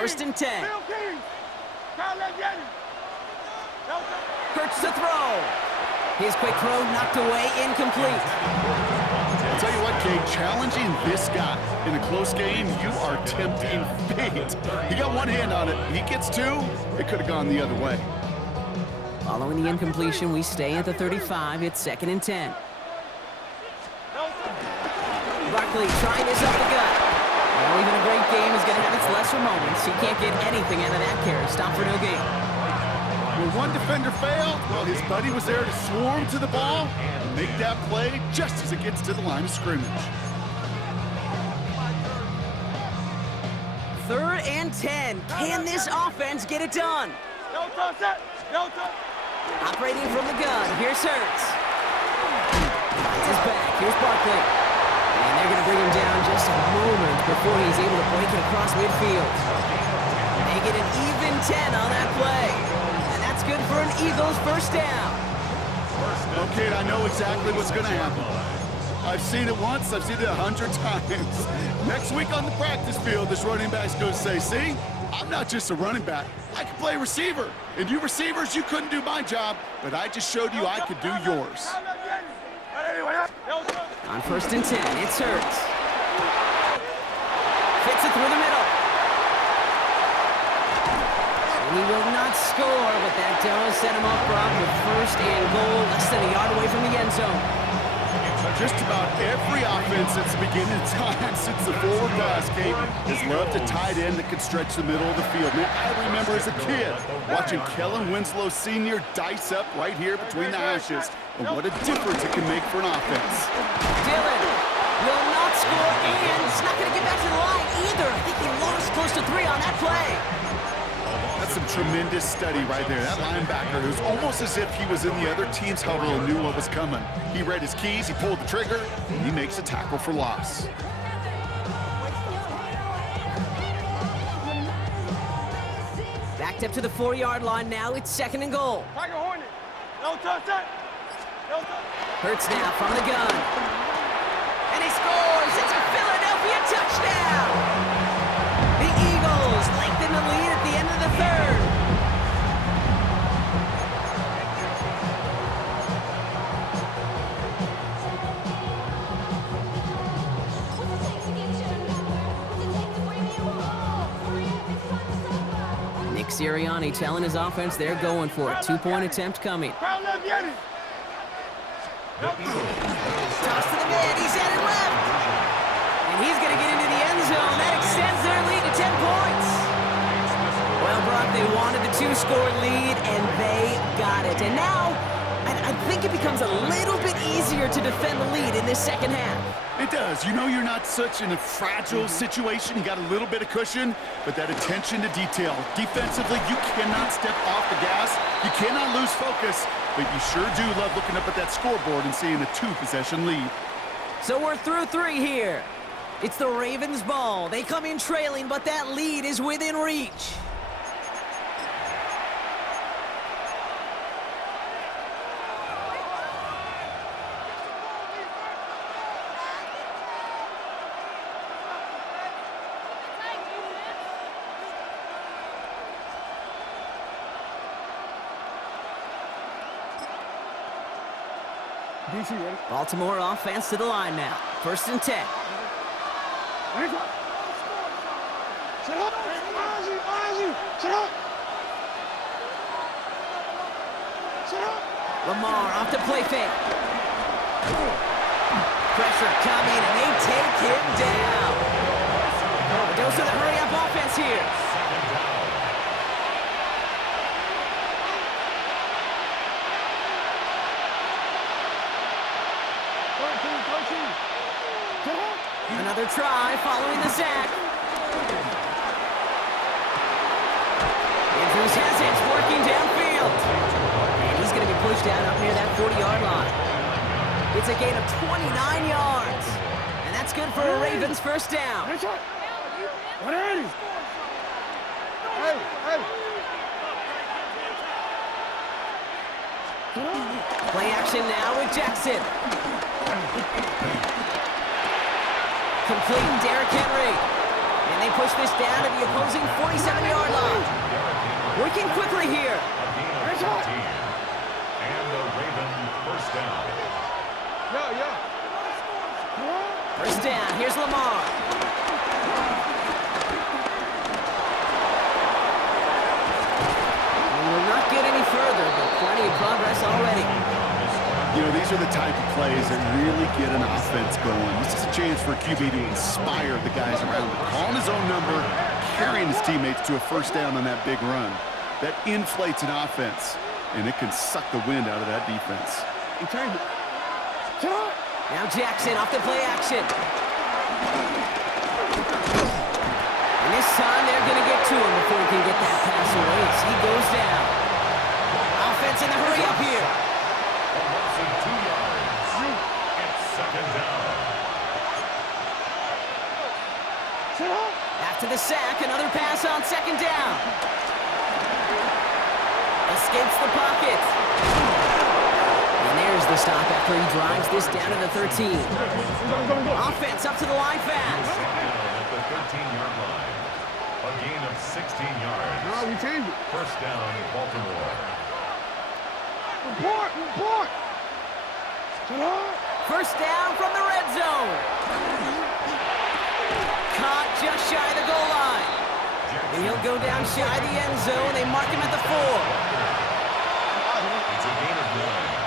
first and 10. Hurts to throw. His quick throw knocked away, incomplete. I'll tell you what, Kate, challenging this guy in a close game, you are tempting fate. He got one hand on it. He gets two. It could have gone the other way. Following the incompletion, we stay at the 35. It's second and 10. Barkley trying this up the gut. Well, even a great game is going to have its lesser moments. He can't get anything out of that carry. Stop for no gain. When one defender failed, well, his buddy was there to swarm to the ball and make that play just as it gets to the line of scrimmage. Third and 10. Can this offense get it done? Operating from the gun. Here's Hurts. Finds his back. Here's Barkley. And they're going to bring him down just a moment before he's able to break it across midfield. They get an even 10 on that play. And that's good for an Eagles first down. Okay, I know exactly what's going to happen. I've seen it once, I've seen it 100 times. Next week on the practice field, this running back's going to say, see, I'm not just a running back. I can play receiver. And you receivers, you couldn't do my job, but I just showed you I could do yours. On first and 10, it's Hurts. Fits it through the middle. And he will not score, but that does set him up, Brock, with first and goal, less than a yard away from the end zone. Just about every offense since the beginning of time, since the forward pass, Kate, has loved a tight end that could stretch the middle of the field. Man, I remember as a kid watching Kellen Winslow Sr. dice up right here between the hashes. And what a difference it can make for an offense. Dillon will not score, and he's not going to get back to the line either. I think he lost close to 3 on that play. That's some tremendous study right there. That linebacker, it was almost as if he was in the other team's huddle and knew what was coming. He read his keys, he pulled the trigger, and he makes a tackle for loss. Backed up to the 4-yard line now. It's second and goal. Hurts now from the gun. And he scores. It's a Philadelphia touchdown. The Eagles lengthen the lead at the end of the third. Nick Sirianni telling his offense they're going for it. 2-point attempt coming. Toss to the mid. He's headed left. And he's going to get into the end zone. That extends their lead to 10 points. Well, Brock, they wanted the 2-score lead, and they got it. And now, I think it becomes a little bit easier to defend the lead in this second half. It does. You know you're not such in a fragile situation. You got a little bit of cushion, but that attention to detail. Defensively, you cannot step off the gas. You cannot lose focus, but you sure do love looking up at that scoreboard and seeing a 2-possession lead. So we're through 3 here. It's the Ravens' ball. They come in trailing, but that lead is within reach. Baltimore offense to the line now. First and 10. Lamar off the play fake. Pressure coming, and they take him down. But those are the hurry-up offense here. Another try following the sack. Andrews has it, working downfield. And he's going to be pushed down up near that 40-yard line. It's a gain of 29 yards. And that's good for a Ravens first down. Play action now with Jackson. Complete Derrick Henry. And And they push this down to the opposing 47-yard line. Working quickly here. And the Raven first down. First down, here's Lamar. We will not get any further, but plenty of progress already. You know, these are the type of plays that really get an offense going. This is a chance for a QB to inspire the guys around him. Calling his own number, carrying his teammates to a first down on that big run. That inflates an offense, and it can suck the wind out of that defense. Now Jackson off the play action. And this time they're going to get to him before he can get that pass away as he goes down. Offense in the hurry up here. Almost 2 yards. It's second down. After the sack, another pass on second down. Escapes the pocket. And there's the stop after he drives this down to the 13. Offense up to the line fast. At the 13-yard line. A gain of 16 yards. First down, Baltimore. First down from the red zone. Caught just shy of the goal line. And he'll go down shy of the end zone. They mark him at the 4. It's a gain of 1.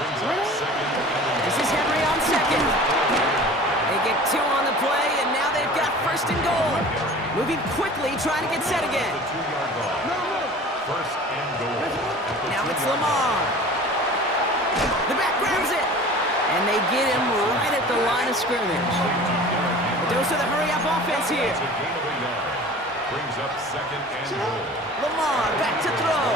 Brings up second. This is Henry on second. They get 2 on the play, and now they've got first and goal. Moving quickly, trying to get set again. The 2-yard line. First and goal. Now it's Lamar. The back grabs it. And they get him right at the line of scrimmage. The dose of the hurry-up offense here. It's a gain of a yard. Brings up second and goal. Lamar back to throw.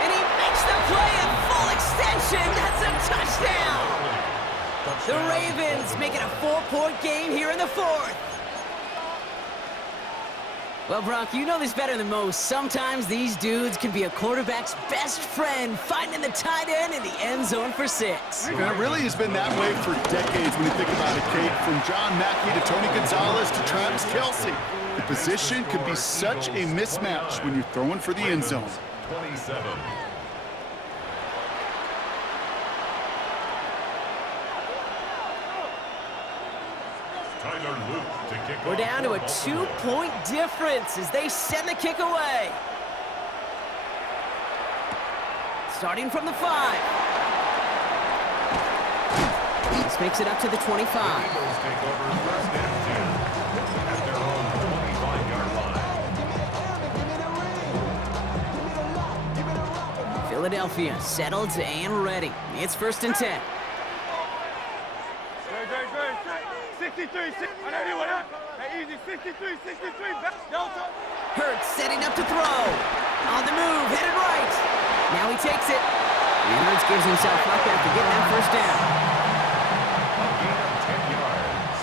And he makes the play at full extension. That's a touchdown. The Ravens make it a 4-point game here in the 4th. Well, Brock, you know this better than most. Sometimes these dudes can be a quarterback's best friend, finding the tight end in the end zone for 6. And it really has been that way for decades when you think about it, Kate. From John Mackey to Tony Gonzalez to Travis Kelce. The position can be such a mismatch when you're throwing for the end zone. 27. We're down to a 2-point difference as they send the kick away. Starting from the 5. This makes it up to the 25. Eagles take over first and 10 at their own 25-yard line. Philadelphia settled and ready. It's first and 10. 63, easy, 63, Hurts setting up to throw. On the move, headed right. Now he takes it. And Hurts gives himself up after getting that first down. A gain of 10 yards.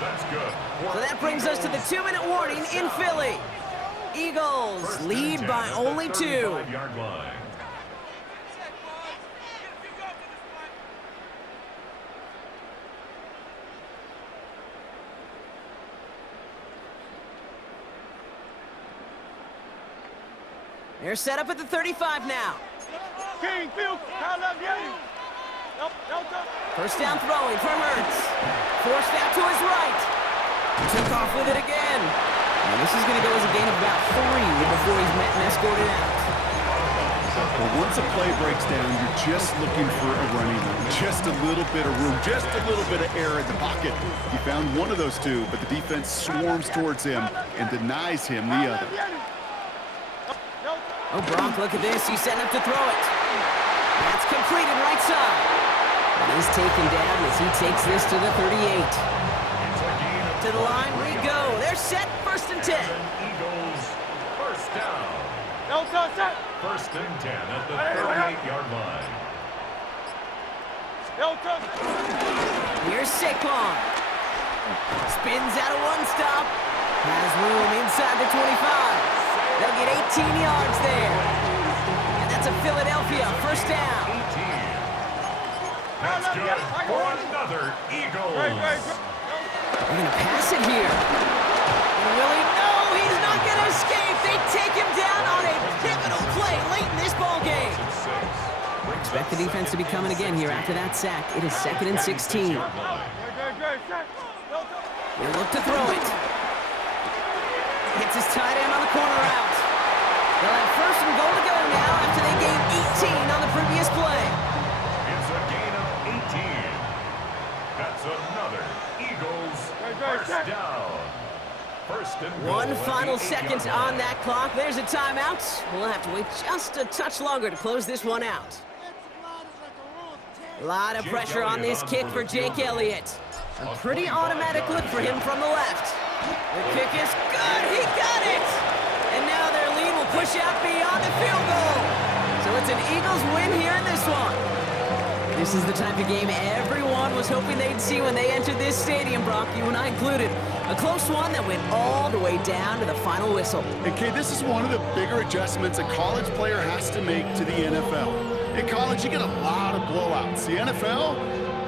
That's good. So that brings us to the 2-minute warning in Philly. Eagles First and lead 10 by at the only 2. 35-yard line. They're set up at the 35 now. First down throwing for Hurts. Forced out to his right. Took off with it again. And this is going to go as a gain of about 3 before he's met and escorted out. Well, once a play breaks down, you're just looking for a running room. Just a little bit of room, just a little bit of air in the pocket. He found one of those 2, but the defense swarms towards him and denies him the other. Oh, Brock, look at this. He's setting up to throw it. That's completed right side. And he's taken down as he takes this to the 38. To the line we go. They're set first and 10. Eagles first down. First and 10 at the 38-yard line. Here's Saquon. Spins out of one stop. Has room inside the 25. They'll get 18 yards there. And that's a Philadelphia first down. 18. That's good for another Eagles. They're going to pass it here. Will he? No, he's not going to escape. They take him down on a pivotal play late in this ball game. Expect the defense to be coming again here after that sack. It is 2nd and 16. They look to throw it. Hits his tight end on the corner route. They'll have 1st and goal to go now after they gained 18 on the previous play. It's a gain of 18. That's another Eagles first down. 1st and goal. One final second on that clock. There's a timeout. We'll have to wait just a touch longer to close this one out. A lot of pressure on this kick for Jake Elliott. A pretty automatic look for him from the left. The kick is good. He got it. And now their lead will push out beyond the field goal. So it's an Eagles win here in this one. This is the type of game everyone was hoping they'd see when they entered this stadium, Brock, you and I included. A close one that went all the way down to the final whistle. Okay, this is one of the bigger adjustments a college player has to make to the NFL. In college, you get a lot of blowouts. The NFL,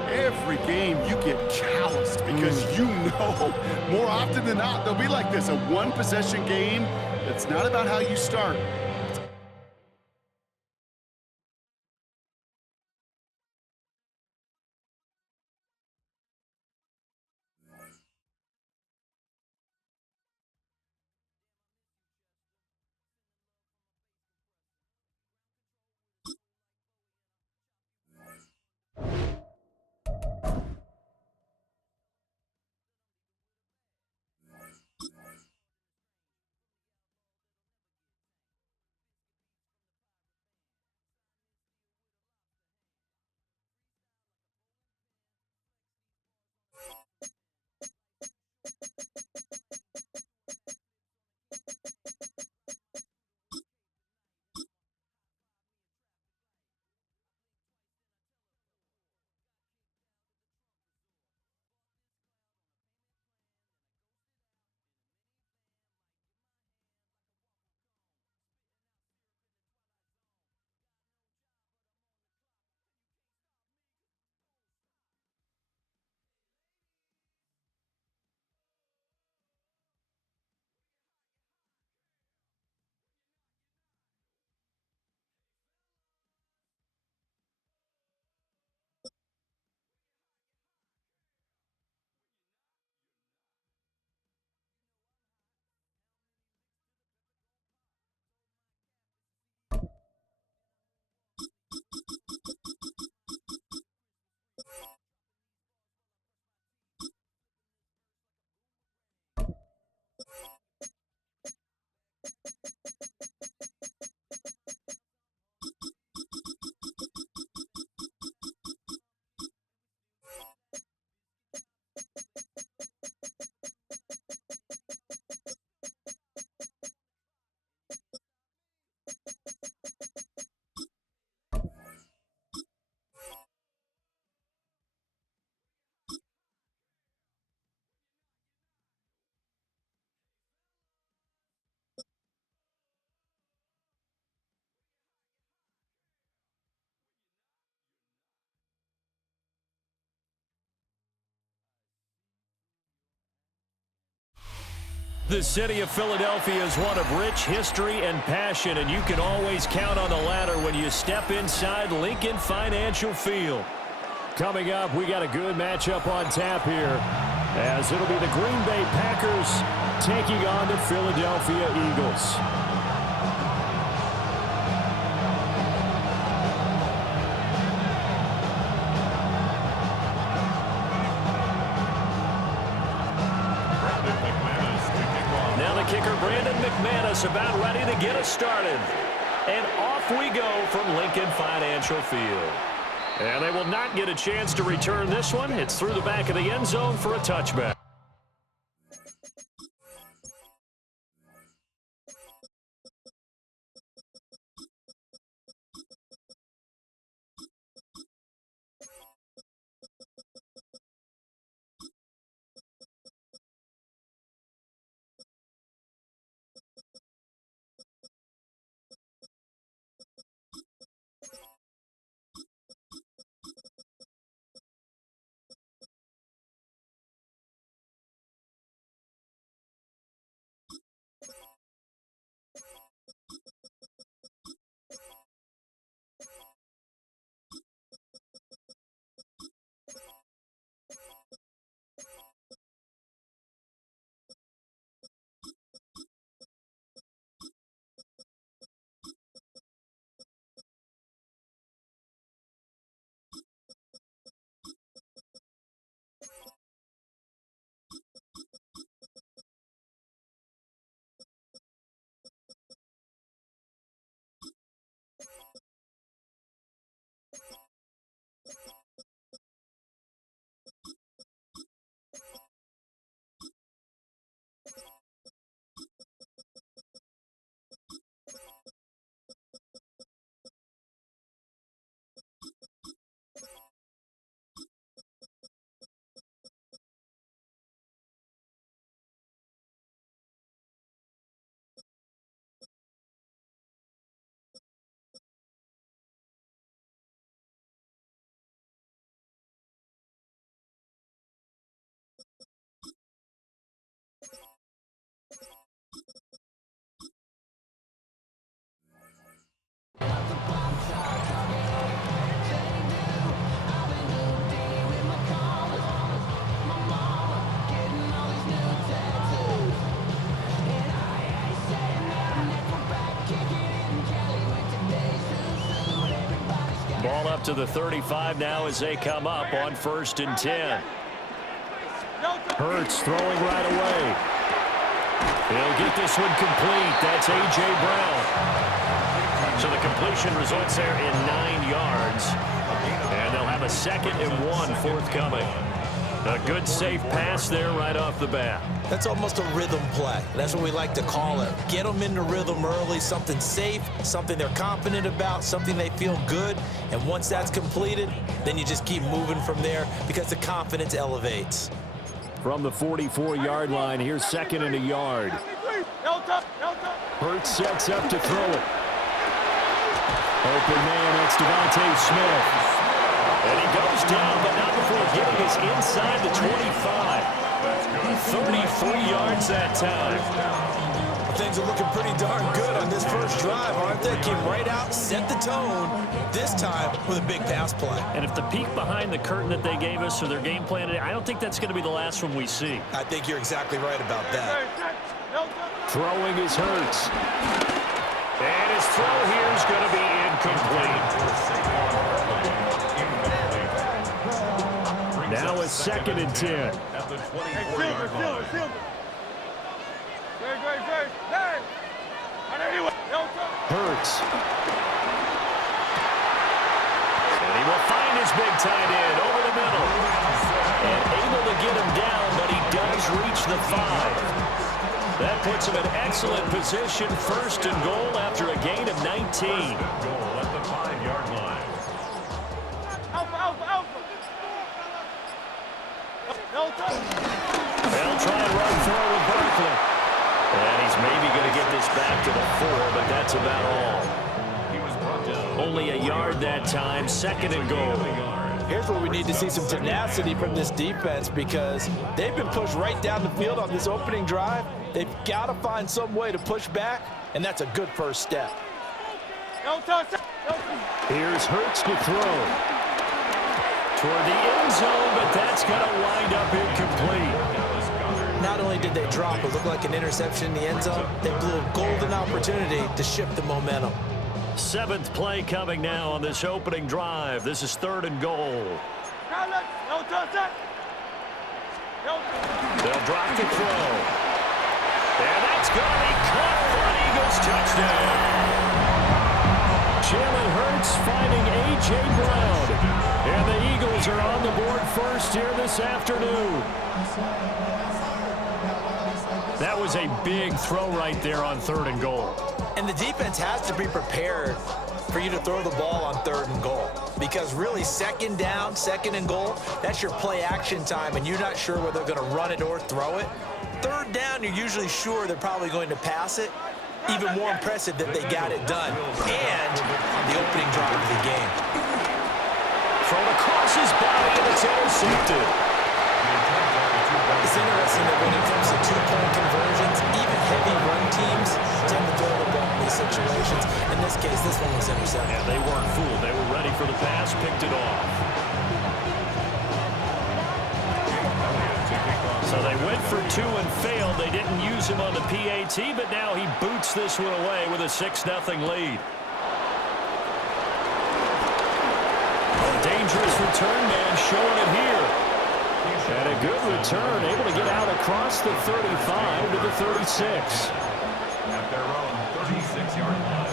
every game you get calloused because you know more often than not they'll be like this, a one-possession game. It's not about how you start. The city of Philadelphia is one of rich history and passion, and you can always count on the latter when you step inside Lincoln Financial Field. Coming up, we got a good matchup on tap here, as it'll be the Green Bay Packers taking on the Philadelphia Eagles. About ready to get us started. And off we go from Lincoln Financial Field. And they will not get a chance to return this one. It's through the back of the end zone for a touchback. Ball up to the 35 now as they come up on 1st and 10. Hurts throwing right away. He'll get this one complete. That's A.J. Brown. So the completion results there in 9 yards. And they'll have a 2nd and 1 forthcoming. A good, safe pass there right off the bat. That's almost a rhythm play. That's what we like to call it. Get them into rhythm early, something safe, something they're confident about, something they feel good. And once that's completed, then you just keep moving from there because the confidence elevates. From the 44-yard line, here's 2nd and a yard. Hurts sets up to throw it. Open man, it's Devontae Smith. And he goes down, but not before getting us inside the 25. 33 yards that time. Things are looking pretty darn good on this first drive, aren't they? Came right out, set the tone, this time with a big pass play. And if the peek behind the curtain that they gave us or their game plan, I don't think that's going to be the last one we see. I think you're exactly right about that. Throwing is Hurts. And his throw here is going to be incomplete. Now it's 2nd and 10. At the 24-yard line. Hurts. And he will find his big tight end over the middle. And able to get him down, but he does reach the 5. That puts him in excellent position, 1st and goal after a gain of 19. Goal at the 5-yard line. They'll try and run through with Barkley. And he's maybe going to get this back to the 4, but that's about all. He was brought down. Only a yard that time, 2nd and goal. Here's where we need to see some tenacity from this defense because they've been pushed right down the field on this opening drive. They've got to find some way to push back, and that's a good first step. Here's Hurts to throw. Toward the end zone, but that's going to wind up incomplete. Not only did they drop what looked like an interception in the end zone, they blew a golden opportunity to shift the momentum. 7th play coming now on this opening drive. This is 3rd and goal. They'll drop to throw. And that's going to be caught for an Eagles touchdown. Jalen Hurts finding A.J. Brown. And the Eagles are on the board first here this afternoon. That was a big throw right there on 3rd and goal. And the defense has to be prepared for you to throw the ball on 3rd and goal. Because really, 2nd down, 2nd and goal, that's your play action time, and you're not sure whether they're going to run it or throw it. 3rd down, you're usually sure they're probably going to pass it. Even more impressive that they got it done. And on the opening drive of the game. Thrown across his body, and it's intercepted. It's interesting that when it comes to 2-point conversions, even heavy run teams tend to throw the ball in these situations. In this case, this one was intercepted. Yeah, they weren't fooled. They were ready for the pass, picked it off. So they went for 2 and failed. They didn't use him on the PAT, but now he boots this one away with a 6-0 lead. A dangerous return man showing it here. And a good return, able to get out across the 35 to the 36. At their own 36-yard line.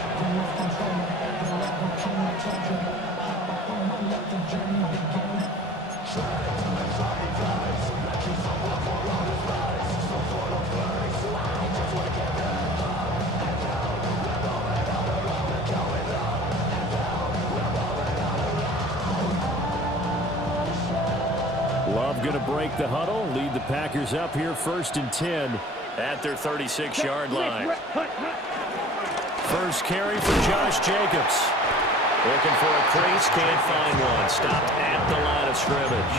Love going to break the huddle, lead the Packers up here 1st and 10 at their 36-yard line. First carry for Josh Jacobs. Looking for a crease, can't find one. Stopped at the line of scrimmage.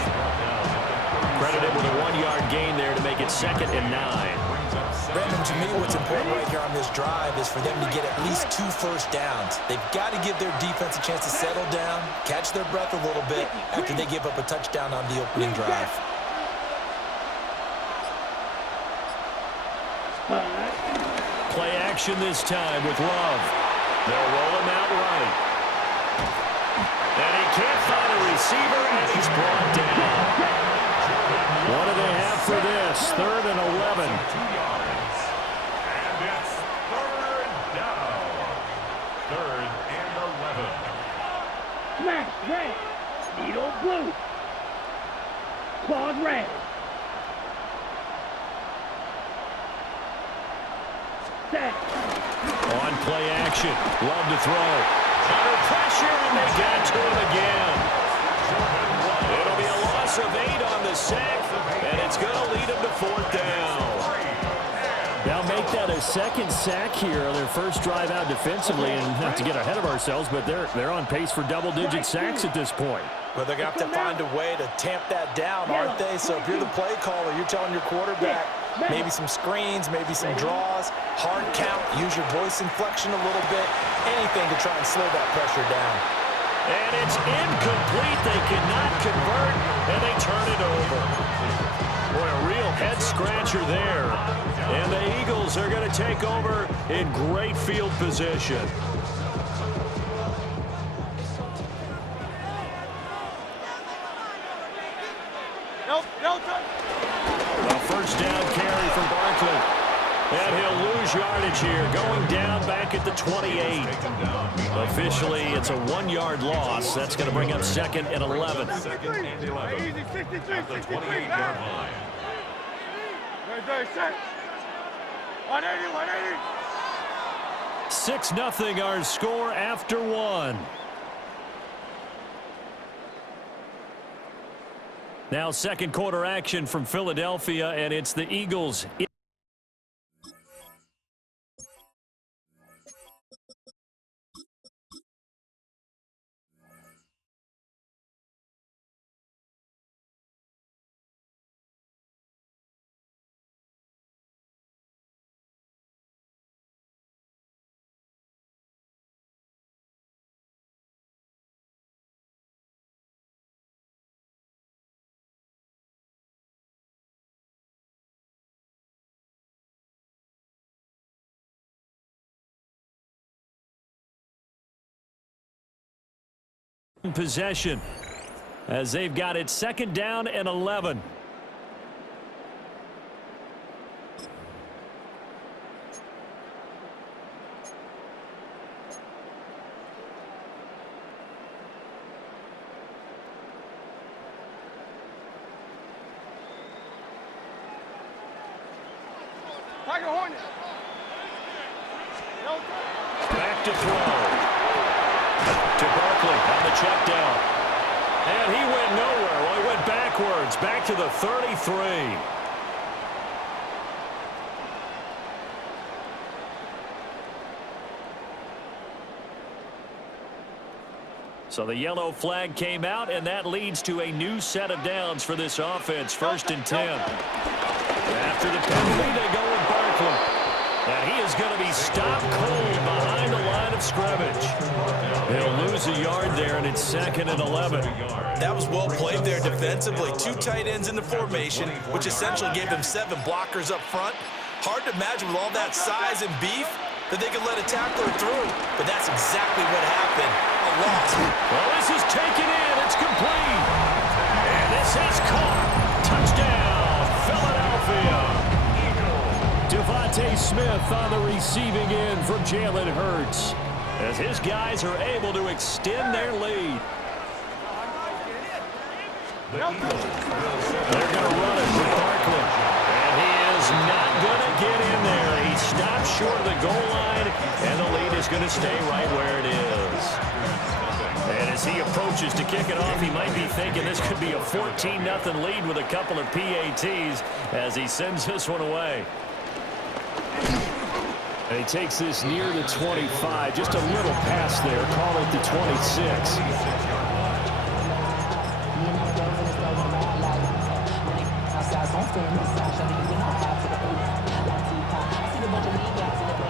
Credited with a 1-yard gain there to make it 2nd and 9. Brandon, to me, what's important right here on this drive is for them to get at least 2 first downs. They've got to give their defense a chance to settle down, catch their breath a little bit after they give up a touchdown on the opening drive. Play action this time with Love. They'll roll him out right. And he can't find a receiver, and he's brought down. What do they have for this? 3rd and 11. 2 yards. And it's 3rd down. 3rd and 11. Smash red. Needle blue. Claws red. Set. On play action. Love to throw. Under pressure, and they get to him again. It'll be a loss of 8 on the sack, and it's going to lead him to 4th down. Now make that a 2nd sack here on their first drive out defensively, and not to get ahead of ourselves, but they're on pace for double-digit sacks at this point. Well, they're going to have to find a way to tamp that down, aren't they? So if you're the play caller, you're telling your quarterback maybe some screens, maybe some draws, hard count, use your voice inflection a little bit, anything to try and slow that pressure down. And it's incomplete. They cannot convert, and they turn it over. Boy, a real head-scratcher there. And the Eagles are going to take over in great field position. A first down carry from Barkley. And he'll lose yardage here, going down back at the 28. Officially, it's a 1-yard loss. That's going to bring up 2nd and 11. 2nd and 11. At the 28-yard line. Very set. 180, 180. 6-0 our score after 1. Now 2nd quarter action from Philadelphia, and it's the Eagles. Possession as they've got it 2nd down and 11. Tiger Hornet. Back to throw. To Barkley on the check down. And he went nowhere. Well, he went backwards. Back to the 33. So the yellow flag came out, and that leads to a new set of downs for this offense. 1st and 10. After the penalty, they go with Barkley. And he is going to be stopped cold behind the line of scrimmage. He'll lose a yard there, and it's 2nd and 11. That was well played there defensively. 2 tight ends in the formation, which essentially gave them 7 blockers up front. Hard to imagine with all that size and beef that they could let a tackler through, but that's exactly what happened. A loss. Well, this is taken in. It's complete. And this is caught. Touchdown, Philadelphia. Devontae Smith on the receiving end from Jalen Hurts as his guys are able to extend their lead. They're going to run it with Barkley. And he is not going to get in there. He stops short of the goal line, and the lead is going to stay right where it is. And as he approaches to kick it off, he might be thinking this could be a 14-0 lead with a couple of PATs as he sends this one away. And he takes this near the 25. Just a little pass there. Call it the 26.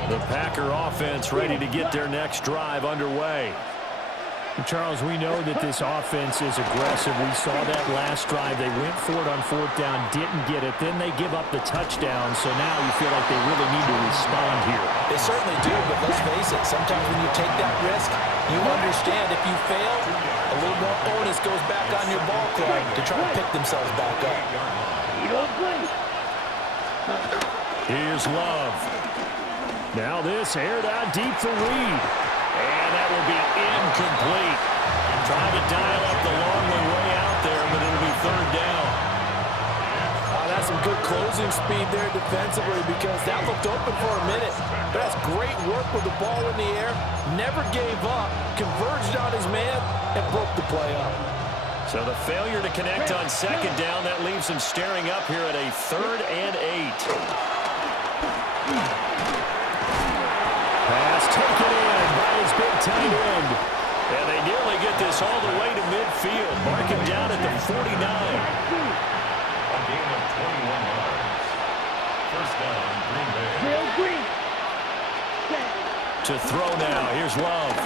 The Packer offense ready to get their next drive underway. Charles, we know that this offense is aggressive. We saw that last drive. They went for it on 4th down, didn't get it. Then they give up the touchdown, so now you feel like they really need to respond here. They certainly do, but let's face it, sometimes when you take that risk, you understand if you fail, a little more onus goes back on your ball club to try to pick themselves back up. Here's Love. Now this aired out deep for Reed. And that will be incomplete. Trying to dial up the long way out there, but it'll be third down. That's some good closing speed there defensively because that looked open for a minute. But that's great work with the ball in the air. Never gave up, converged on his man, and broke the play up. So the failure to connect on second down, that leaves him staring up here at a 3rd and 8. Pass taken in by his big tight end. And they nearly get this all the way to midfield. Marking down at the 49. A gain of 21 yards. First down, Green Bay. To throw now. Here's Love.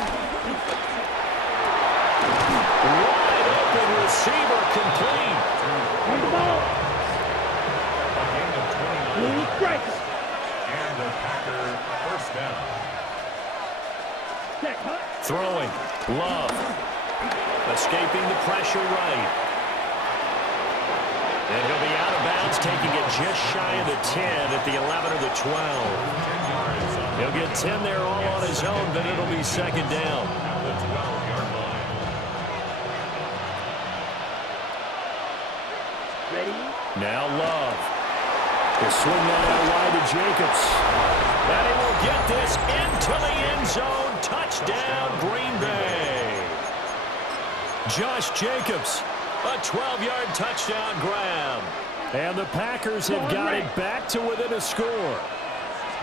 Wide open receiver complete. A gain of 29 yards. And a Packer first down. Throwing. Love. Escaping the pressure right. And he'll be out of bounds, taking it just shy of the 10 at the 11 or the 12. He'll get 10 there all on his own, but it'll be second down. The 12-yard line. Now Love. He'll swing that out wide to Jacobs. And he will get this into the end zone. Touchdown, Green Bay. Josh Jacobs. A 12-yard touchdown grab. And the Packers have got it back to within a score.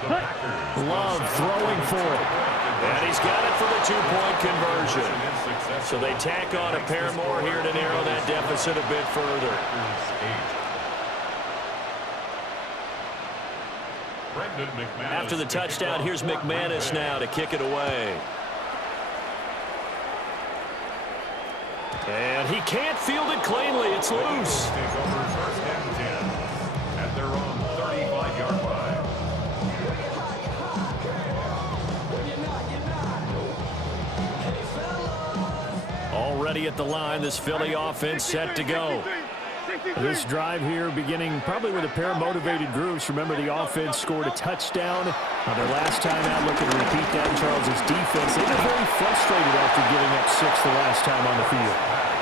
Love throwing for it. And he's got it for the two-point conversion. So they tack on a pair more here to narrow that deficit a bit further. After the touchdown, here's McManus now to kick it away. And he can't field it cleanly. It's loose. Take over first and 10 at their own 35-yard line. Already at the line, this Philly offense set to go. This drive here beginning probably with a pair of motivated groups. Remember, the offense scored a touchdown on their last time out. Looking to repeat that in Charles's defense. They were very frustrated after giving up 6 the last time on the field.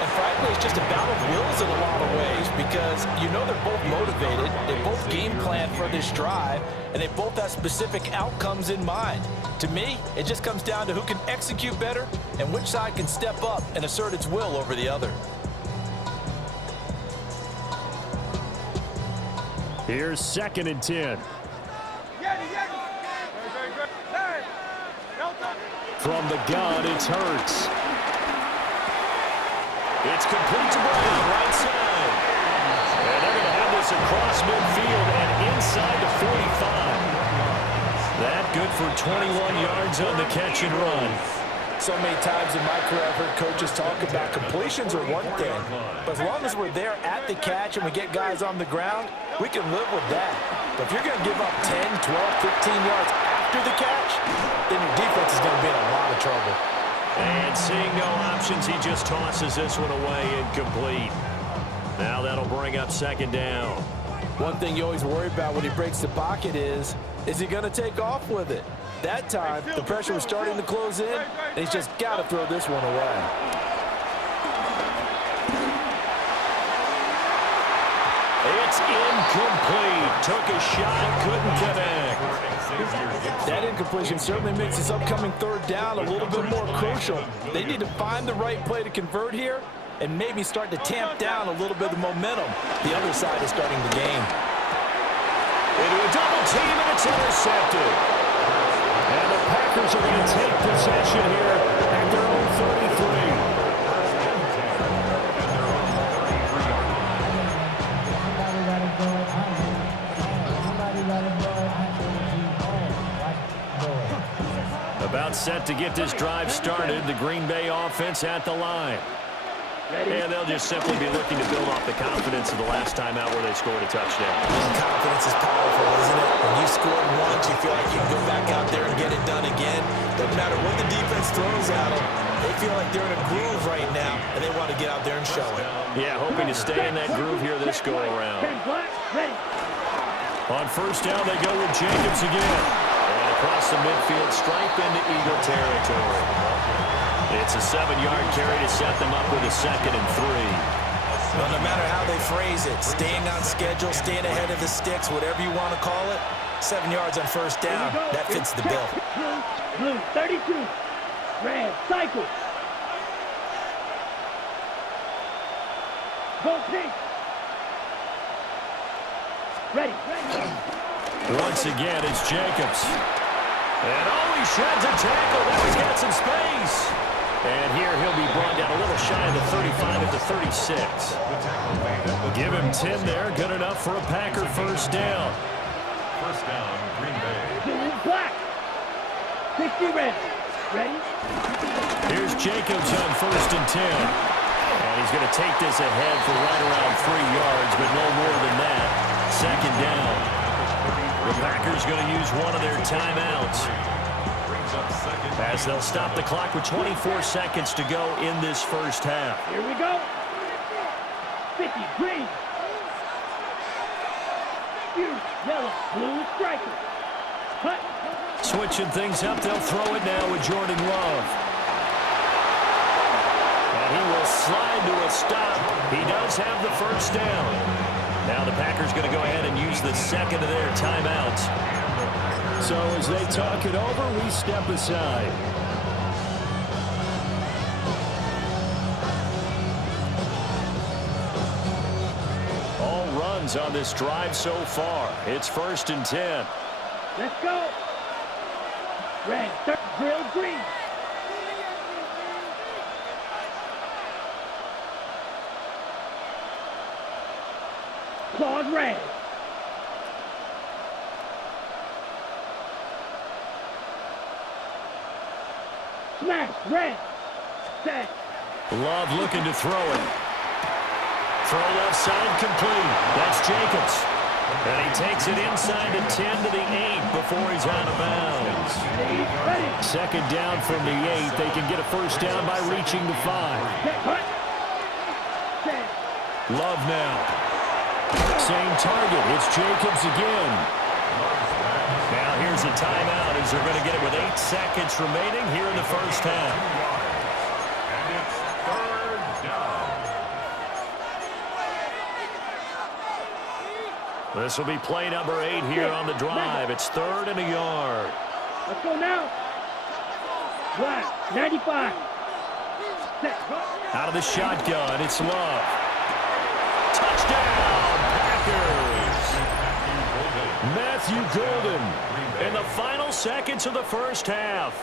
And frankly, it's just a battle of wills in a lot of ways because you know they're both motivated. They both game plan for this drive, and they both have specific outcomes in mind. To me, it just comes down to who can execute better and which side can step up and assert its will over the other. Here's 2nd and 10. From the gun, it's Hurts. It's complete to Brown, right side. And they're going to have this across midfield and inside the 45. That good for 21 yards on the catch and run. So many times in my career, I've heard coaches talk about completions are one thing, but as long as we're there at the catch and we get guys on the ground, we can live with that. But if you're going to give up 10, 12, 15 yards after the catch, then your defense is going to be in a lot of trouble. And seeing no options, he just tosses this one away incomplete. Now that'll bring up second down. One thing you always worry about when he breaks the pocket is he going to take off with it? That time, the pressure was starting to close in, and he's just got to throw this one away. It's incomplete. Took a shot, couldn't connect. That incompletion certainly makes this upcoming third down a little bit more crucial. They need to find the right play to convert here and maybe start to tamp down a little bit of momentum. The other side is starting the game. Into a double team, and it's intercepted. And the Packers are going to take possession here at their own 33. About set to get this drive started. The Green Bay offense at the line. And they'll just simply be looking to build off the confidence of the last time out where they scored a touchdown. And confidence is powerful, isn't it? When you scored once, you feel like you can go back out there and get run again. Doesn't matter what the defense throws at them. They feel like they're in a groove right now, and they want to get out there and show it. Yeah, hoping to stay in that groove here this go-around. On first down, they go with Jacobs again. And across the midfield stripe into Eagle territory. It's a 7-yard carry to set them up with a 2nd and 3. Well, no matter how they phrase it, staying on schedule, staying ahead of the sticks, whatever you want to call it, 7 yards on first down, that fits the bill. Blue, 32. Red, cycle. Go pink. Ready. Once again, it's Jacobs. And he shreds a tackle. Now he's got some space. And here he'll be brought down a little shy of the 35 at the 36. Give him 10 there. Good enough for a Packer first down. First down, Green Bay. Blue, black. 60 red. Ready? Here's Jacobs on 1st and 10. And he's going to take this ahead for right around 3 yards, but no more than that. 2nd down. The Packers going to use one of their timeouts, as they'll stop the clock with 24 seconds to go in this first half. Here we go. 50 green. Huge yellow, blue striker. Cut. Switching things up, they'll throw it now with Jordan Love. And he will slide to a stop. He does have the first down. Now the Packers going to go ahead and use the 2nd of their timeouts. So as they talk it over, we step aside. All runs on this drive so far. It's 1st and 10. Let's go. Red, grilled green. Claws red. Smash red. Set. Love looking to throw it. Throw left side complete. That's Jacobs. And he takes it inside the 10 to the 8 before he's out of bounds. Ready. 2nd down from the 8. They can get a first down by reaching the 5. Cut. Set. Love now. Same target. It's Jacobs again. Now here's a timeout as they're going to get it with 8 seconds remaining here in the first half. And it's 3rd down. This will be play number 8 here on the drive. It's 3rd and a yard. Let's go now. Black, 95. Set. Out of the shotgun, it's Love. Touchdown, Packers! Matthew Golden in the final seconds of the first half.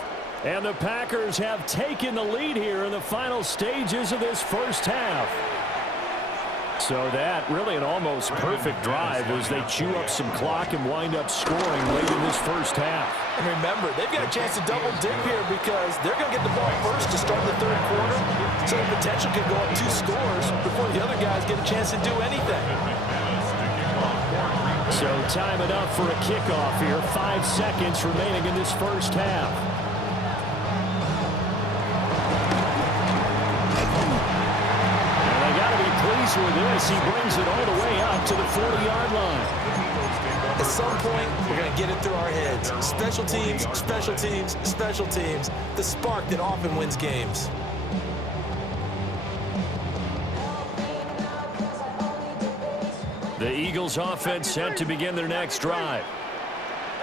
And the Packers have taken the lead here in the final stages of this first half. So that really an almost perfect drive as they chew up some clock and wind up scoring late in this first half. And remember, they've got a chance to double dip here because they're going to get the ball first to start the 3rd quarter. So the potential could go up 2 scores before the other guys get a chance to do anything. So time it up for a kickoff here. 5 seconds remaining in this first half. With this, he brings it all the way up to the 40-yard line. At some point, we're going to get it through our heads. Special teams, special teams, special teams. The spark that often wins games. The Eagles offense set to begin their next drive.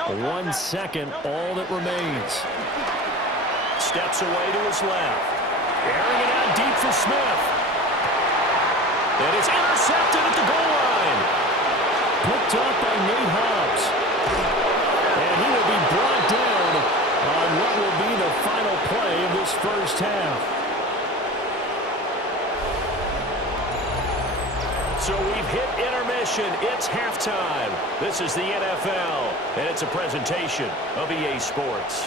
1 second, all that remains. Steps away to his left. Airing it out deep for Smith. And it's intercepted at the goal line. Picked up by Nate Hobbs. And he will be brought down on what will be the final play of this first half. So we've hit intermission. It's halftime. This is the NFL, and it's a presentation of EA Sports.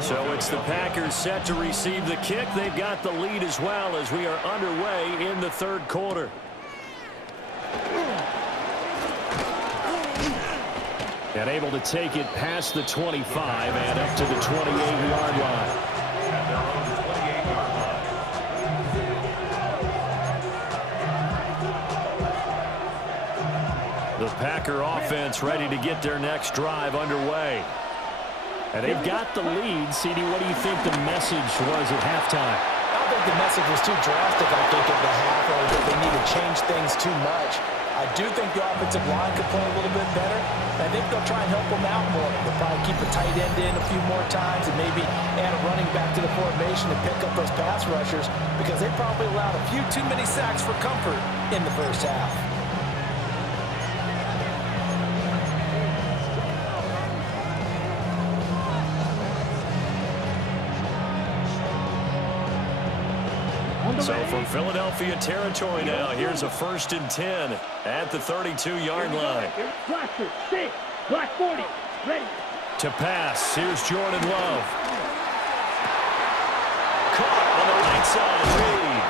So it's the Packers set to receive the kick. They've got the lead as well as we are underway in the 3rd quarter. And able to take it past the 25 and up to the 28-yard line. At their own 28-yard line. The Packer offense ready to get their next drive underway. And they've got the lead. CD, what do you think the message was at halftime? I don't think the message was too drastic, I think, at the half, or that they need to change things too much. I do think the offensive line could play a little bit better. I think they'll try and help them out more. They'll probably keep a tight end in a few more times and maybe add a running back to the formation to pick up those pass rushers because they probably allowed a few too many sacks for comfort in the first half. So from Philadelphia territory now, here's a 1st and 10 at the 32-yard line. Black 6, black 40, ready. To pass, here's Jordan Love. Caught on the right side, Reed.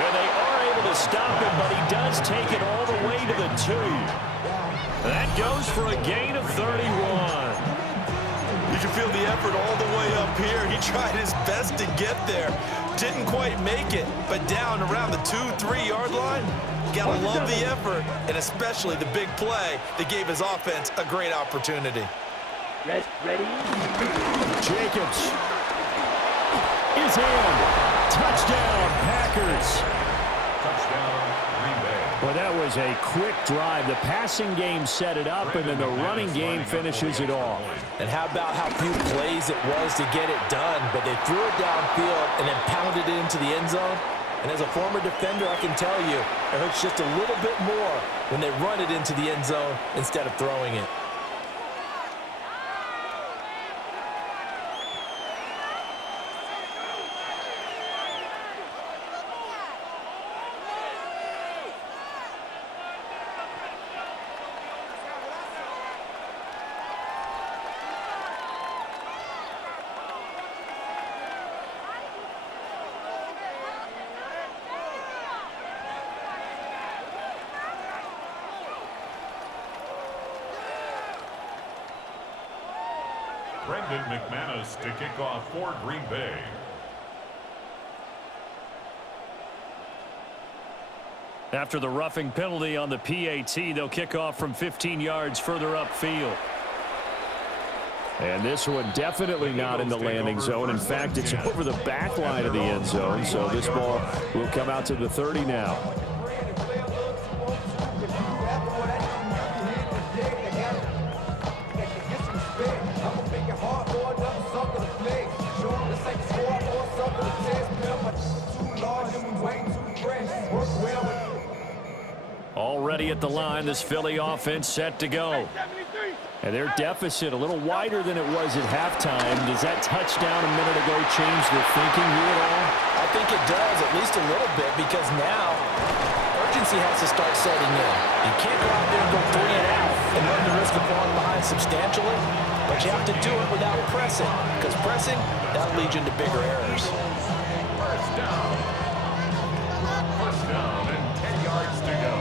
And they are able to stop him, but he does take it all the way to the 2. That goes for a gain of 31. You can feel the effort all the way up here. He tried his best to get there. Didn't quite make it, but down around the 2-3 yard line. Gotta love the effort, and especially the big play that gave his offense a great opportunity. Ready. Jacobs is in. Touchdown, Packers. Touchdown, Green Bay. Well, that was a quick drive. The passing game set it up, and then the running game finishes it off. And how about how few plays it was to get it done, but they threw it downfield and then pounded it into the end zone. And as a former defender, I can tell you, it hurts just a little bit more when they run it into the end zone instead of throwing it. Brendan McManus to kick off for Green Bay. After the roughing penalty on the PAT, they'll kick off from 15 yards further upfield. And this one definitely not in the landing zone. In fact, it's over the back line of the end zone. So this ball will come out to the 30 now. Already at the line, this Philly offense set to go. And their deficit a little wider than it was at halftime. Does that touchdown a minute ago change their thinking here at all? I think it does, at least a little bit, because now urgency has to start setting in. You can't go out there and go 3 and out and run the risk of falling behind substantially, but you have to do it without pressing, because pressing, that'll lead you into bigger errors. First down. First down and 10 yards to go.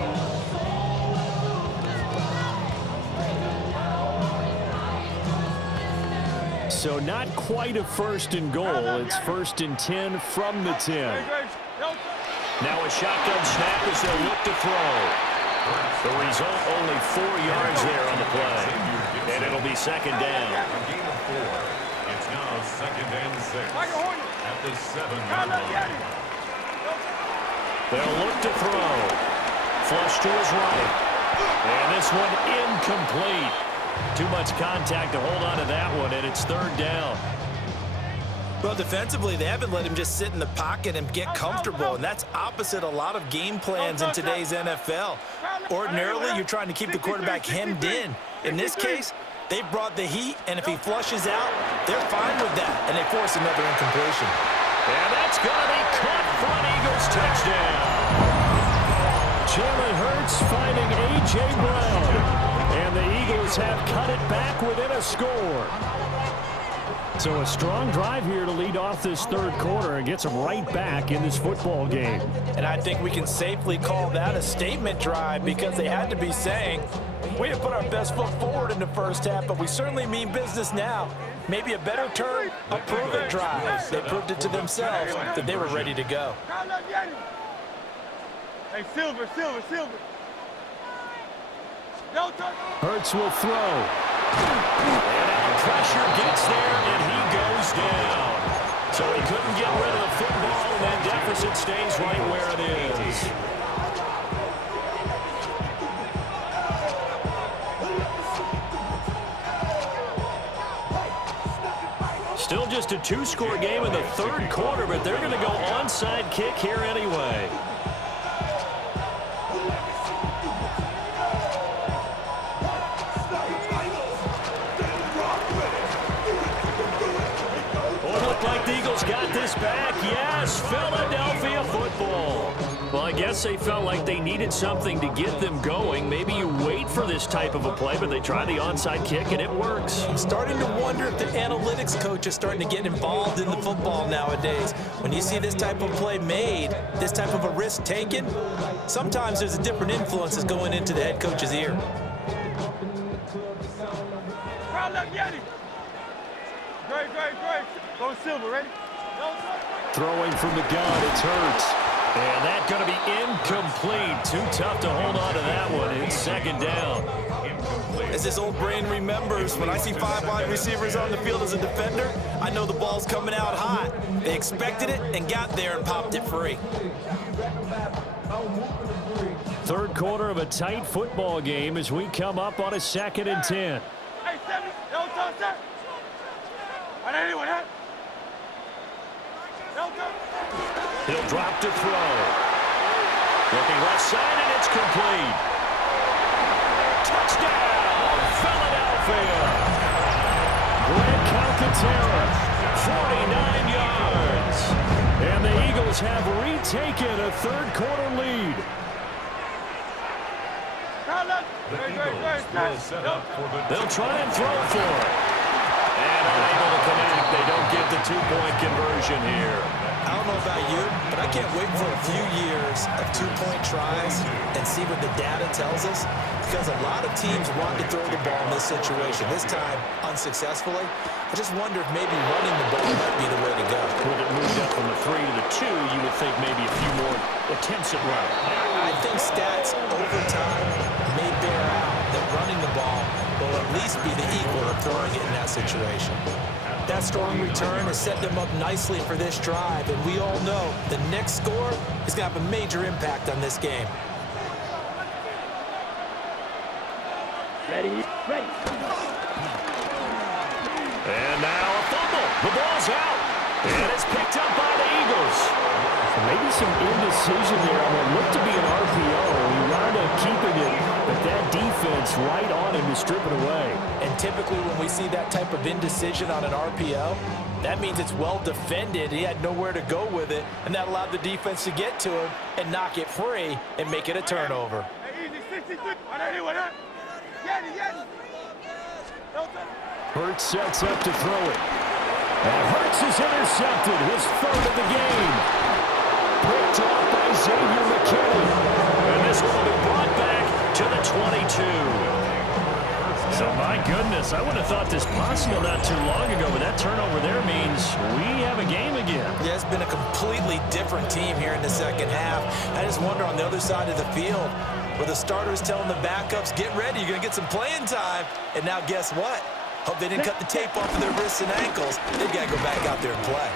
So not quite a 1st and goal. It's 1st and 10 from the 10. Now a shotgun snap as they look to throw. The result, only 4 yards there on the play. And it'll be 2nd down. A gain of 4. It's now 2nd and 6 at the 7-yard line. They'll look to throw. Flush to his right. And this one incomplete. Too much contact to hold on to that one, and it's 3rd down. Well, defensively, they haven't let him just sit in the pocket and get comfortable, and that's opposite a lot of game plans in today's NFL. Ordinarily, you're trying to keep the quarterback hemmed in. In this case, they've brought the heat, and if he flushes out, they're fine with that, and they force another incompletion. And that's going to be caught for an Eagles touchdown. Jalen Hurts finding A.J. Brown. And the Eagles have cut it back within a score. So a strong drive here to lead off this third quarter and gets them right back in this football game. And I think we can safely call that a statement drive because they had to be saying, we didn't put our best foot forward in the first half, but we certainly mean business now. Maybe a better term, a prove-it drive. They proved it to themselves that they were ready to go. Hey, Silver. Hurts will throw. And pressure gets there, and he goes down. So he couldn't get rid of the football, and that deficit stays right where it is. Still just a two-score game in the third quarter, but they're going to go onside kick here anyway. Like the Eagles got this back. Yes, Philadelphia football. Well, I guess they felt like they needed something to get them going. Maybe you wait for this type of a play, but they try the onside kick, and it works. I'm starting to wonder if the analytics coach is starting to get involved in the football nowadays. When you see this type of play made, this type of a risk taken, sometimes there's a different influences going into the head coach's ear. Great. Go Silver, ready? Throwing from the gun, it's Hurts. And that's going to be incomplete. Too tough to hold on to that one. It's second down. As this old brain remembers, when I see 5 wide receivers on the field as a defender, I know the ball's coming out hot. They expected it and got there and popped it free. Third quarter of a tight football game as we come up on a 2nd and 10. Hey, 70, don't touch that. On anyone, huh? He'll drop to throw. Looking left side, and it's complete. Touchdown, Philadelphia. Grant Calcaterra, 49 yards. And the Eagles have retaken a third quarter lead. They'll try and throw for it. And unable to connect. They don't get the 2-point conversion here. I don't know about you, but I can't wait for a few years of 2-point tries and see what the data tells us, because a lot of teams want to throw the ball in this situation. This time, unsuccessfully. I just wonder if maybe running the ball might be the way to go. With it moved up from the 3 to the 2, you would think maybe a few more attempts at running. I think stats over time may bear out that running the ball will at least be the equal of throwing it in that situation. That strong return has set them up nicely for this drive, and we all know the next score is going to have a major impact on this game. Ready. And now a fumble. The ball's out. And it's picked up by the Eagles. Maybe some indecision there on what looked to be an RPO. He wound up keeping it, but that defense right on him to strip it away. And typically when we see that type of indecision on an RPO, that means it's well defended. He had nowhere to go with it, and that allowed the defense to get to him and knock it free and make it a turnover. Hurts sets up to throw it. And Hurts is intercepted, his 3rd of the game. Picked off by Xavier McKinney. And this one will be brought back to the 22. So, my goodness, I wouldn't have thought this possible not too long ago, but that turnover there means we have a game again. Yeah, it's been a completely different team here in the second half. I just wonder on the other side of the field, where the starters telling the backups, get ready, you're going to get some playing time. And now guess what? Hope they didn't cut the tape off of their wrists and ankles. They've got to go back out there and play.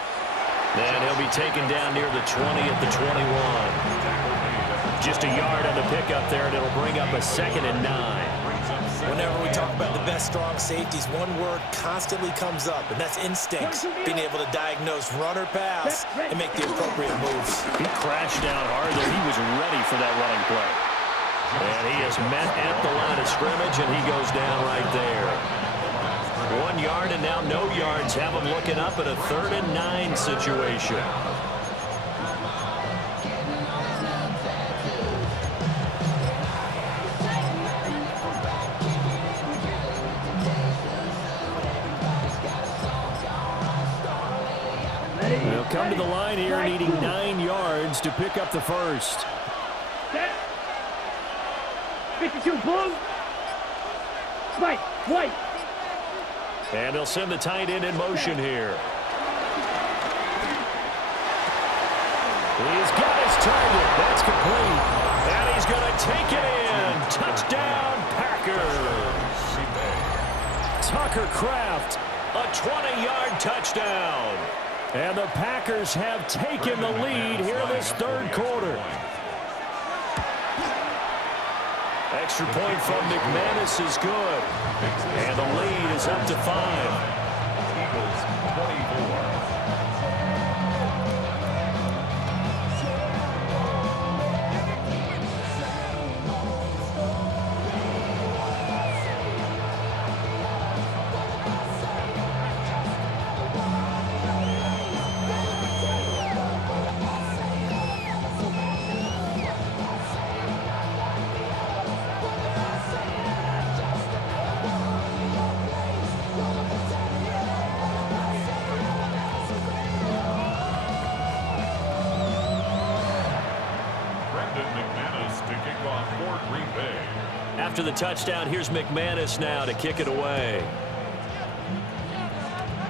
And he'll be taken down near the 20 at the 21. Just a yard on the pickup there, and it'll bring up a 2nd and 9. Whenever we talk about the best strong safeties, one word constantly comes up, and that's instincts. Being able to diagnose run or pass and make the appropriate moves. He crashed down hard there. He was ready for that running play. And he is met at the line of scrimmage, and he goes down right there. 1 yard, and now no yards. Have him looking up at a 3rd and 9 situation. come to the line here needing 9 yards to pick up the first. Set. 52, blue. White, white. And they'll send the tight end in motion here. He's got his target. That's complete. And he's going to take it in. Touchdown, Packers. Tucker Kraft, a 20-yard touchdown. And the Packers have taken the lead here in this third quarter. Extra point from McManus is good. And the lead is up to 5. Eagles 24. After the touchdown, here's McManus now to kick it away.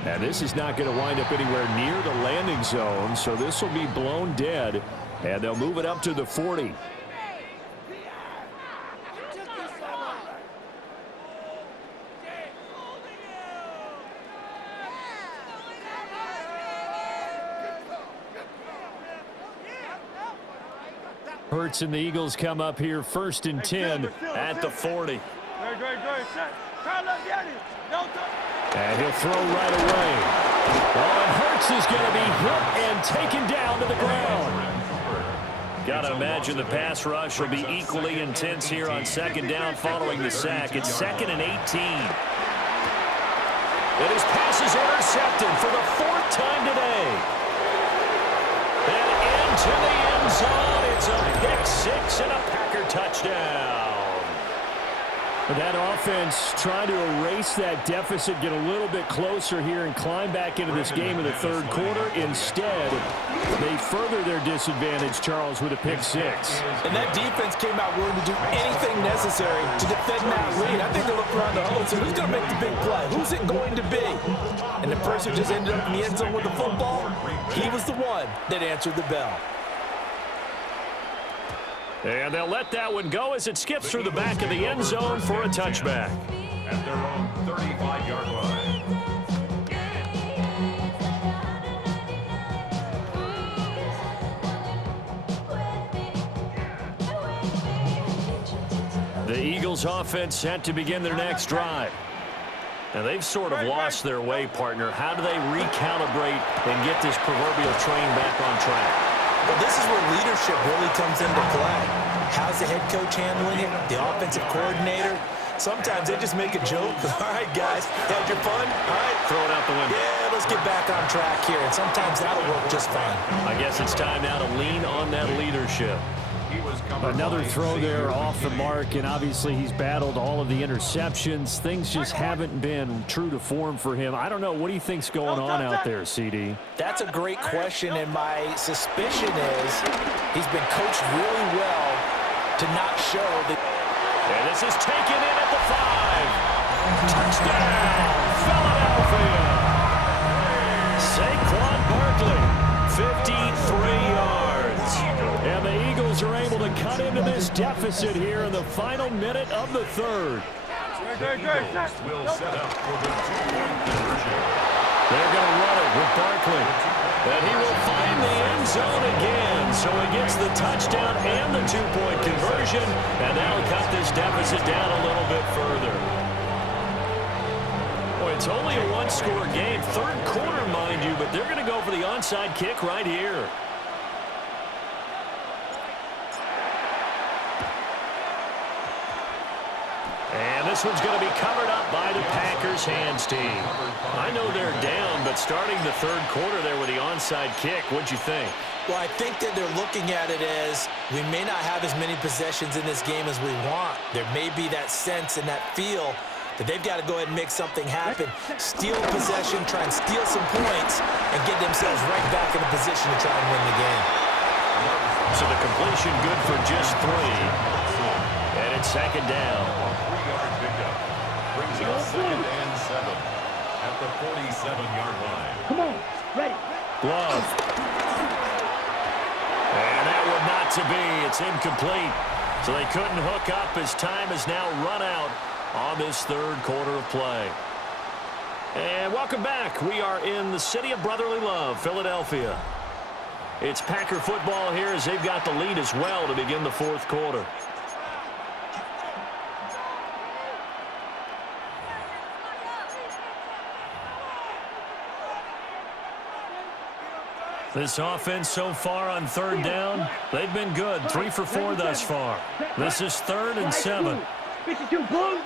And this is not going to wind up anywhere near the landing zone, so this will be blown dead, and they'll move it up to the 40. Hurts and the Eagles come up here 1st and 10 at the 40. And he'll throw right away. Oh, and Hurts is going to be hit and taken down to the ground. Got to imagine the pass rush will be equally intense here on 2nd down following the sack. It's 2nd and 18. And his pass is intercepted for the 4th time today. And into the end zone. It's a pick 6 and a Packer touchdown. That offense trying to erase that deficit, get a little bit closer here and climb back into this game in the 3rd quarter. Instead, they further their disadvantage, Charles, with a pick 6. And that defense came out willing to do anything necessary to defend that lead. I think they looked around the huddle and said, who's going to make the big play? Who's it going to be? And the person who just ended up in the end zone with the football, he was the one that answered the bell. And they'll let that one go as it skips through the back of the end zone for a touchback. At their own 35-yard line. The Eagles offense set to begin their next drive. Now they've sort of lost their way, partner. How do they recalibrate and get this proverbial train back on track? Well, this is where leadership really comes into play. How's the head coach handling it? The offensive coordinator? Sometimes they just make a joke. All right, guys, had your fun? All right. Throw it out the window. Yeah, let's get back on track here. And sometimes that'll work just fine. I guess it's time now to lean on that leadership. Another throw there off the mark, and obviously he's battled all of the interceptions. Things just haven't been true to form for him. I don't know. What do you think's going on out there, CD? That's a great question, and my suspicion is he's been coached really well to not show that. And this is taken in at the 5. Touchdown, Philadelphia. Saquon Barkley, 53 yards. And the Eagles are able to cut into this deficit here in the final minute of the 3rd. The Eagles will set up for the 2-point conversion. They're going to run it with Barkley. And he will find the end zone again. So he gets the touchdown and the 2-point conversion. And that'll cut this deficit down a little bit further. Boy, it's only a 1-score game. 3rd quarter, mind you, but they're going to go for the onside kick right here. And this one's going to be covered up by the Packers hands team. I know they're down, but starting the 3rd quarter there with the onside kick, what'd you think? Well, I think that they're looking at it as we may not have as many possessions in this game as we want. There may be that sense and that feel that they've got to go ahead and make something happen, steal possession, try and steal some points, and get themselves right back in a position to try and win the game. So the completion good for just 3. And it's second down. 3-yard pickup. Brings up 2nd and 7 at the 47-yard line. Come on, ready. Glove. And that one not to be. It's incomplete. So they couldn't hook up as time is now run out on this third quarter of play. And welcome back. We are in the city of brotherly love, Philadelphia. It's Packer football here as they've got the lead as well to begin the fourth quarter. This offense so far on third down, they've been good. 3 for 4 thus far. This is 3rd and 7. 52 blue.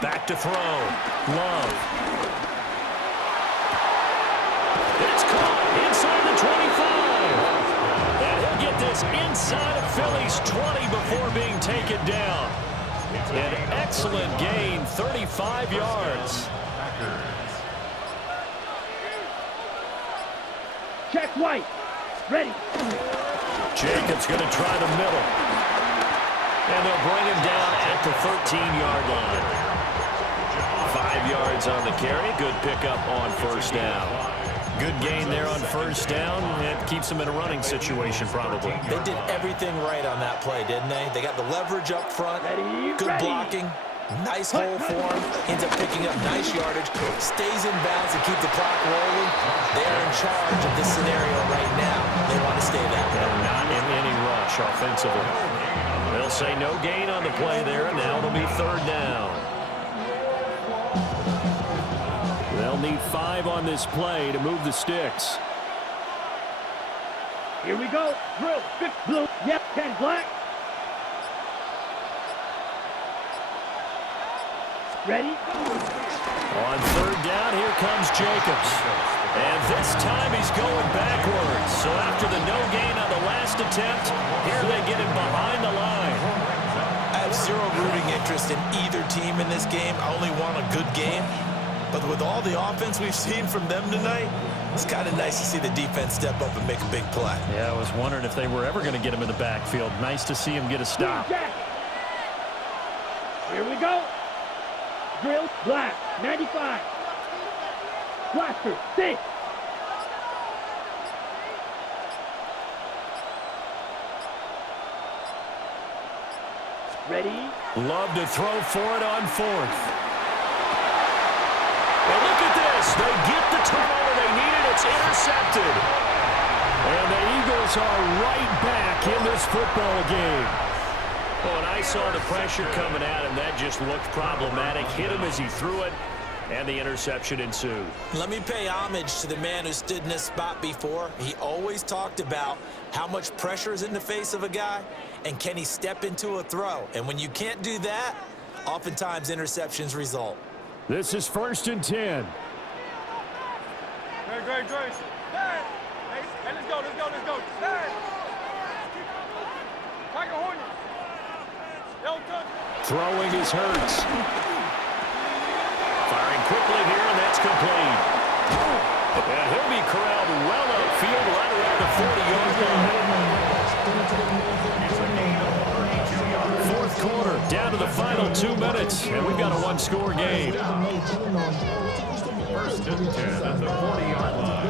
Back to throw. Love. It's caught inside the 25. And he'll get this inside of Philly's 20 before being taken down. An excellent gain, 35 yards. Check White. Ready. Jacobs going to try the middle. And they'll bring him down at the 13-yard line. 5 yards on the carry. Good pickup on first down. Good gain there on first down. It keeps them in a running situation probably. They did everything right on that play, didn't they? They got the leverage up front, good blocking, nice hole for him, ends up picking up nice yardage, stays in bounds and keep the clock rolling. They're in charge of this scenario right now. They want to stay that way. And not in any rush offensively. They'll say no gain on the play there, and now it'll be third down. They'll need 5 on this play to move the sticks. Here we go. Drill. 6 blue. Yep. 10 black. Ready? On third down, here comes Jacobs. And this time he's going backwards. So after the no gain on the last attempt, here they get him behind the line. I have zero rooting interest in either team in this game. I only want a good game. But with all the offense we've seen from them tonight, it's kind of nice to see the defense step up and make a big play. Yeah, I was wondering if they were ever going to get him in the backfield. Nice to see him get a stop. Here we go. Drill. Black. 95. Blaster. 6. Ready? Love to throw for it on fourth. And look at this. They get the turnover they needed. It's intercepted. And the Eagles are right back in this football game. Oh, and I saw the pressure coming at him. That just looked problematic. Hit him as he threw it, and the interception ensued. Let me pay homage to the man who stood in this spot before. He always talked about how much pressure is in the face of a guy, and can he step into a throw? And when you can't do that, oftentimes interceptions result. This is 1st and 10. Great. Hey, let's go. Hey. Tiger Hornet. Throwing is Hurts. Firing quickly here, and that's complete. And he'll be corralled well upfield right around the 40-yard line. Fourth quarter, down to the final 2 minutes, and we've got a one-score game. 1st and 10 at the 40-yard line.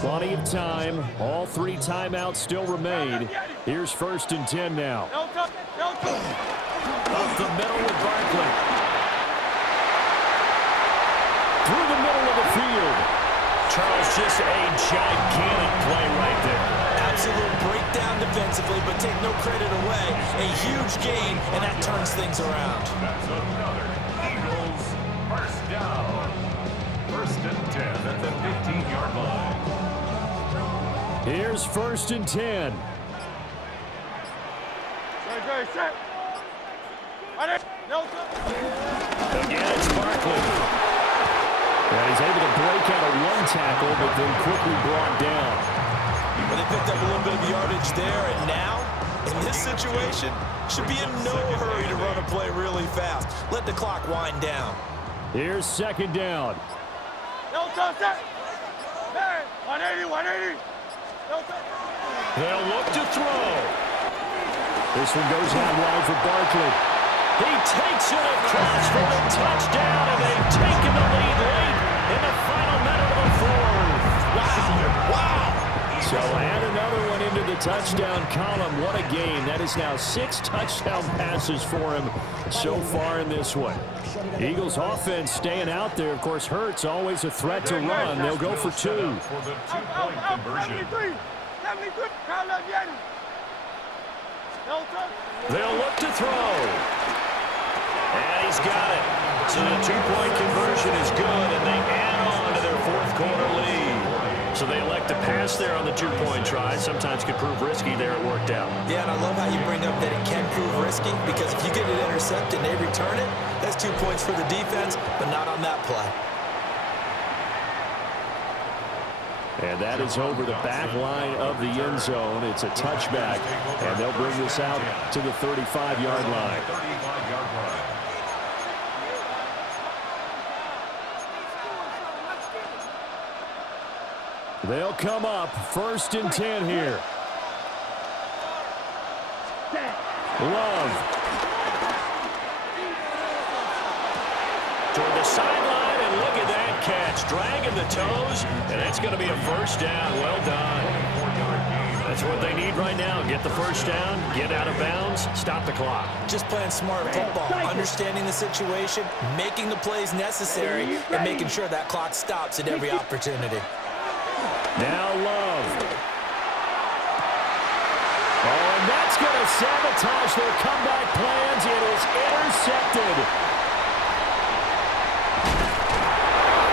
Plenty of time. All 3 timeouts still remain. Here's 1st and 10 now. Up the middle with Barkley. Through the middle of the field. Charles, just a gigantic play right there. Absolute breakdown defensively, but take no credit away. A huge gain, and that turns things around. That's another Eagles first down. 1st and 10 at the 15-yard line. Here's 1st and 10. Set. Again, it's Barkley. And he's able to break out of one tackle, but then quickly brought down. Well, they picked up a little bit of yardage there, and now, in this situation, should be in no hurry to run a play really fast. Let the clock wind down. Here's second down. No touchdown. Man, 180, 180. No touchdown. They'll look to throw. This one goes out wide for Barkley. He takes it across for a touchdown, and they've taken the lead late in the final minute of the fourth. Wow. So add another one into the touchdown column. What a game. That is now 6 touchdown passes for him so far in this one. Eagles offense staying out there. Of course, Hurts always a threat to run. They'll go for 2. For the two-point conversion. 73. 73. Count up, Yeti. No touchdown. They'll look to throw. And he's got it. So the two-point conversion is good, and they add on to their fourth quarter lead. So they elect to pass there on the two-point try. Sometimes can prove risky there. It worked out. Yeah, and I love how you bring up that it can prove risky, because if you get it intercepted and they return it, that's 2 points for the defense, but not on that play. And that is over the back line of the end zone. It's a touchback, and they'll bring this out to the 35-yard line. 35-yard line. They'll come up 1st and 10 here. Love. Toward the sideline, and look at that catch. Dragging the toes, and it's going to be a first down. Well done. That's what they need right now. Get the first down, get out of bounds, stop the clock. Just playing smart football, understanding the situation, making the plays necessary, and making sure that clock stops at every opportunity. Now Love. Oh, and that's going to sabotage their comeback plans. It is intercepted.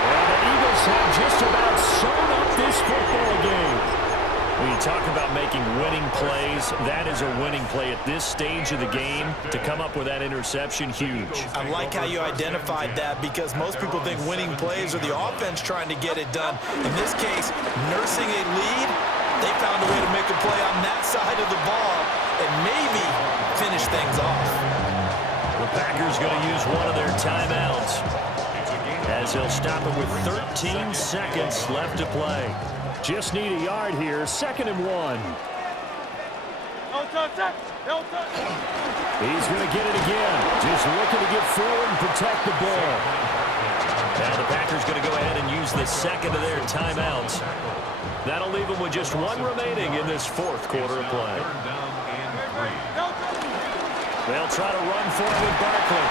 And the Eagles have just about sewn up this football game. When you talk about making winning plays, that is a winning play at this stage of the game. To come up with that interception, huge. I like how you identified that, because most people think winning plays are the offense trying to get it done. In this case, nursing a lead, they found a way to make a play on that side of the ball and maybe finish things off. The Packers going to use one of their timeouts, as they'll stop it with 13 seconds left to play. Just need a yard here. 2nd and 1. No touchdown. No touchdown. He's going to get it again. Just looking to get forward and protect the ball. Now the Packers going to go ahead and use the second of their timeouts. That'll leave them with just one remaining in this fourth quarter of play. They'll try to run for it with Barkley.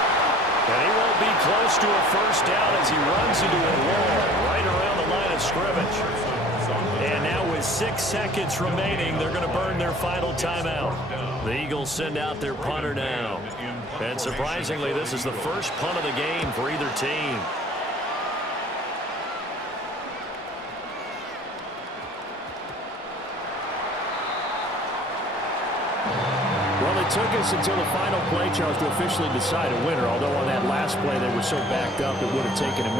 And he won't be close to a first down as he runs into a wall right around the line of scrimmage. And now with 6 seconds remaining, they're going to burn their final timeout. The Eagles send out their punter now. And surprisingly, this is the first punt of the game for either team. Well, it took us until the final play, Charles, to officially decide a winner. Although on that last play, they were so backed up, it would have taken a minute.